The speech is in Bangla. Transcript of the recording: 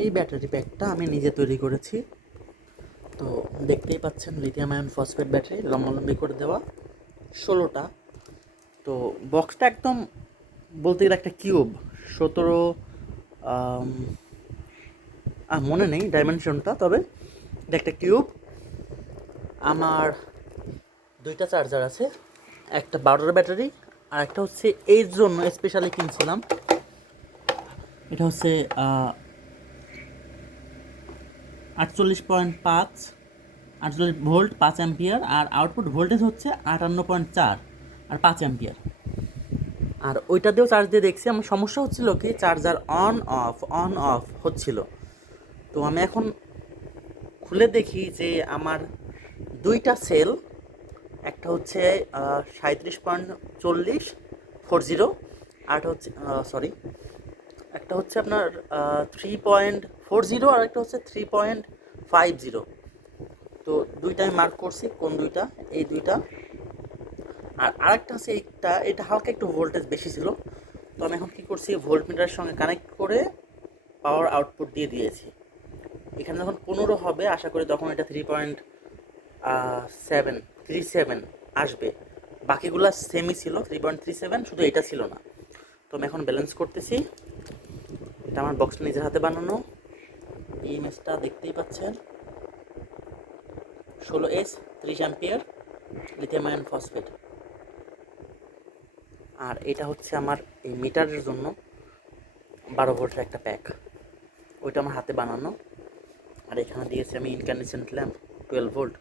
এই ব্যাটারি প্যাকটা আমি নিজে তৈরি করেছি। তো দেখতেই পাচ্ছেন লিথিয়াম আয়ন ফসফেট ব্যাটারি লম্বালম্বি করে দেওয়া 16টা। তো বক্সটা একদম বলতে গেলে একটা কিউব, 17 মনে নেই ডাইমেনশনটা, তবে এটা একটা কিউব। আমার দুইটা চার্জার আছে, একটা 12টার ব্যাটারি আর একটা হচ্ছে এই জন্য স্পেশালি কিনছিলাম। এটা হচ্ছে 48.5 48 ভোল্ট 5 অ্যাম্পিয়ার, আর আউটপুট ভোল্টেজ হচ্ছে 58.4 আর 5 অ্যাম্পিয়ার। আর ওইটা দিয়েও চার্জ দিয়ে দেখছি, আমার সমস্যা হচ্ছিল কি চার্জার অন অফ হচ্ছিল। তো আমি এখন খুলে দেখি যে আমার দুইটা সেল, একটা হচ্ছে 37.40, আর হচ্ছে সরি একটা হচ্ছে আপনার 3.40 আর একটা হচ্ছে 3.50। তো দুইটাই মার্ক করছি, কোন দুইটা, এই দুইটা। আর আরেকটা আছে এটা হালকা একটু ভোল্টেজ বেশি ছিল। তো আমি এখন কী করছি, ভোল্ট মিটারের সঙ্গে কানেক্ট করে পাওয়ার আউটপুট দিয়ে দিয়েছি। এখানে যখন 15 হবে আশা করি তখন এটা 3.37 আসবে। বাকিগুলো সেমই ছিল 3.37, শুধু এটা ছিল না। তো আমি এখন ব্যালেন্স করতেছি। এটা আমার বক্সটা নিজের হাতে বানানো, এই ইমেজটা দেখতেই পাচ্ছেন। 16S 30 ampere lithium ion phosphate. আর এটা হচ্ছে আমার এই মিটারের জন্য 12 ভোল্টের একটা প্যাক, ওইটা আমার হাতে বানানো। আর এখানে দিয়েছি আমি ইনক্যান্ডেসেন্ট ল্যাম্প 12 ভোল্ট।